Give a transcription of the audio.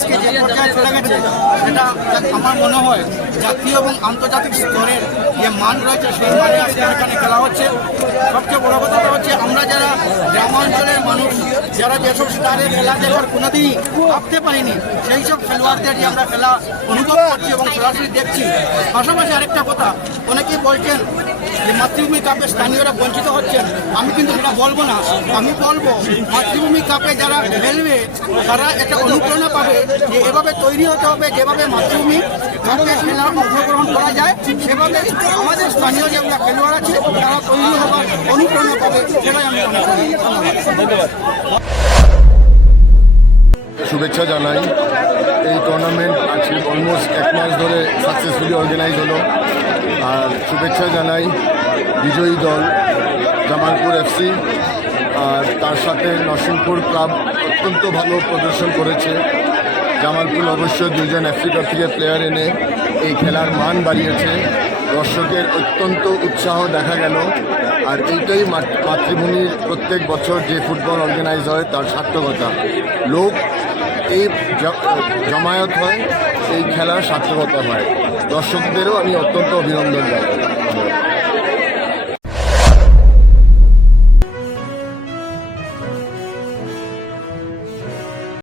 আজকে যে পর্যায়ে চলে গেছে সেটা আমার মনে হয় জাতীয় এবং আন্তর্জাতিক স্তরের যে মান রয়েছে সেই মানে আজকে এখানে খেলা হচ্ছে। সবচেয়ে বড় কথাটা হচ্ছে আমরা যারা গ্রামাঞ্চলের মানুষ যারা যেসব স্টারের খেলা দেখার কোনোদিনই ভাবতে পারিনি সেই সব খেলোয়াড়দের যে আমরা খেলা অনুভব করছি এবং সরাসরি দেখছি। পাশাপাশি আরেকটা কথা, অনেকেই বলছেন যে মাতৃভূমি কাপে স্থানীয়রা বঞ্চিত হচ্ছেন। আমি কিন্তু সেটা বলবো না, আমি বলবো মাতৃভূমি কাপে যারা খেলবে তারা একটা অনুপ্রেরণা পাবে যে এভাবে তৈরি হতে হবে, যেভাবে মাতৃভূমি কাপে খেলা অংশগ্রহণ করা যায় সেভাবে আমাদের স্থানীয় যেগুলো খেলোয়াড় আছে তারা তৈরি হবার অনুপ্রেরণা পাবে, সেটাই আমি মনে করি। শুভেচ্ছা জানাই। এই টুর্নামেন্ট আজকে অলমোস্ট 1 মাস ধরে সাকসেসফুলি অর্গানাইজ হলো। আর শুভেচ্ছা জানাই বিজয়ী দল জামালপুর এফসি, আর তার সাথে নরসিংপুর ক্লাব অত্যন্ত ভালো প্রদর্শন করেছে। জামালপুর অবশ্যই 2জন আফ্রিকা থেকে প্লেয়ার এনে এই খেলার মান বাড়িয়েছে। দর্শকের অত্যন্ত উৎসাহ দেখা গেল। আর এইটাই মাতৃভূমির প্রত্যেক বছর যে ফুটবল অর্গানাইজ হয় তার সার্থকতা। লোক এই জমায়েত হয়, এই খেলার সার্থকতা হয়। দর্শকদেরও আমি অত্যন্ত অভিনন্দন জানাই।